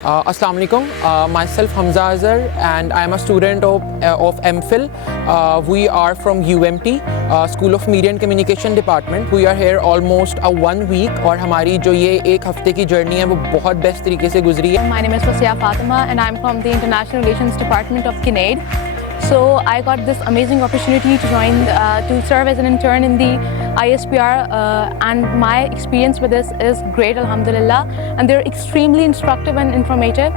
Assalamu alaikum. Myself Hamza Azhar and I am a student of MPhil. We are from UMT, School of Media and Communication Department. We are here almost a 1 week और हमारी जो ये एक हफ्ते की जर्नी है वो बहुत बेस्ट तरीके से गुजरी है. My name is Fasya Fatima and I'm from the International Relations Department of CNAID. So I got this amazing opportunity to join, to serve as an intern in the ISPR and my experience with this is great, alhamdulillah, and they're extremely instructive and informative.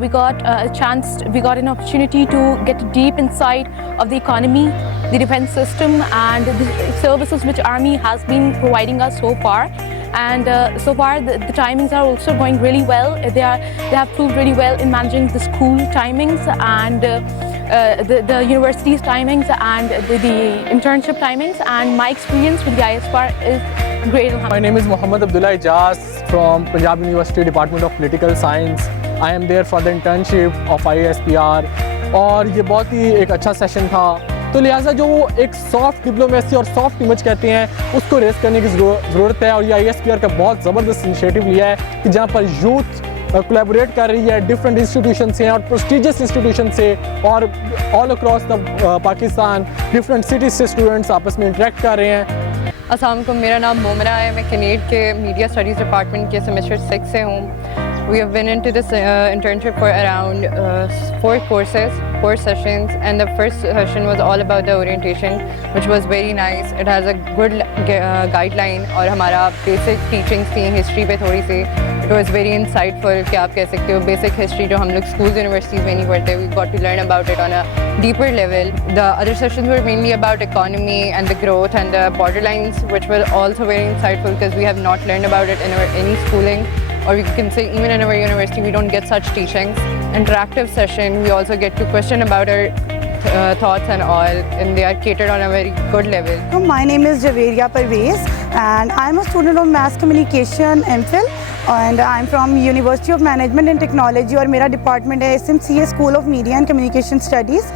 We got an opportunity to get a deep insight of the economy, the defense system and the services which Army has been providing us so far. And so far the timings are also going really well. They have proved really well in managing the school timings and the university's timings and the internship timings, and my experience with the ISPR is great. My name is Mohammad Abdullah Ijaz from Punjab University Department of Political Science. I am there for the internship of ISPR और ये बहुत ही एक अच्छा सेशन था. तो लिहाजा जो वो एक सॉफ्ट डिप्लोमेसी और सॉफ्ट इमेज कहते हैं उसको रेस करने की ज़रूरत है, और ये ISPR का बहुत ज़बरदस्त इनिशिएटिव लिया है कि जहाँ पर यूथ कोलैबोरेट कर रही है डिफरेंट इंस्टीट्यूशन से और प्रेस्टिजियस इंस्टीट्यूशन से, और all across the Pakistan different cities से स्टूडेंट्स आपस में इंटरेक्ट कर रहे हैं. अस्सलाम वालेकुम, मेरा नाम मोमिना है. मैं CNAID के मीडिया स्टडीज़ डिपार्टमेंट के सेमेस्टर 6 से हूँ. We have been into this internship for around 4 courses, 4 sessions, and the first session was all about the orientation, which was very nice. It has a good guideline और हमारा basic teachings थी history पे थोड़ी सी. It was very insightful कि आप कह सकते हो basic history जो हम लोग schools universities में नहीं पढ़ते. We got to learn about it on a deeper level. The other sessions were mainly about economy and the growth and the borderlines, which were also very insightful because we have not learned about it in any schooling. Or we can say even in our university we don't get such teachings. Interactive session, we also get to question about our thoughts and all, and they are catered on a very good level. So my name is Javeria Parvez and I am a student of Mass Communication MPhil and I am from University of Management and Technology और मेरा डिपार्टमेंट है SMCA School of Media and Communication Studies.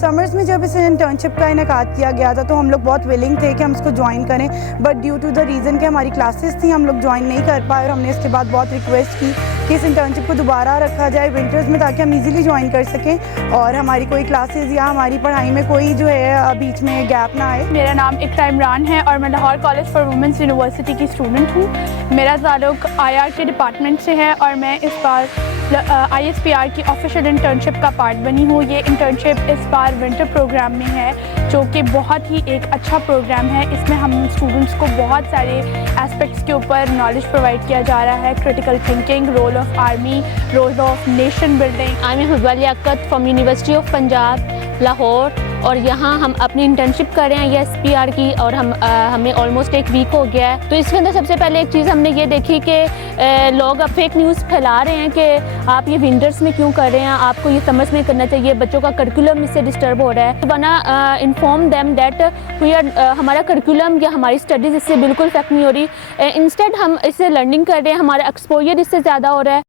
Summers में जब इसे इंटर्नशिप का इनेकाद किया गया था तो हम लोग बहुत विलिंग थे कि हम इसको ज्वाइन करें, but due to the reason कि हमारी क्लासेस थी हम लोग ज्वाइन नहीं कर पाए, और हमने इसके बाद बहुत रिक्वेस्ट की कि इस इंटर्नशिप को दोबारा रखा जाए विंटर्स में ताकि हम इजीली ज्वाइन कर सकें और हमारी कोई क्लासेस या हमारी पढ़ाई में कोई जो है बीच में गैप ना आए. मेरा नाम इकरा इमरान है और मैं Lahore college for women's university की स्टूडेंट हूँ. मेरा ताल्लुक IR के डिपार्टमेंट से है और मैं इस बार ISPR की ऑफिशियल इंटर्नशिप का पार्ट बनी हूँ. ये इंटर्नशिप इस बार विंटर प्रोग्राम में है जो कि बहुत ही एक अच्छा प्रोग्राम है. इसमें हम स्टूडेंट्स को बहुत सारे एस्पेक्ट्स के ऊपर नॉलेज प्रोवाइड किया जा रहा है. Critical thinking, role of army, role of nation building. I am Hibba Liaquat from university of Punjab Lahore, और यहाँ हम अपनी इंटर्नशिप कर रहे हैं ISPR की, और हमें ऑलमोस्ट 1 वीक हो गया है. तो इसके अंदर सबसे पहले एक चीज़ हमने ये देखी कि लोग अब फेक न्यूज़ फैला रहे हैं कि आप ये विंटर्स में क्यों कर रहे हैं, आपको ये समझ नहीं करना चाहिए, बच्चों का करिकुलम इससे डिस्टर्ब हो रहा है. वरना इन्फॉर्म देम दैट हमारा करिकुलम या हमारी स्टडीज़ इससे बिल्कुल इफेक्ट नहीं हो रही. इंस्टेड हम इससे लर्निंग कर रहे हैं, हमारा एक्सपोजर इससे ज़्यादा हो रहा है.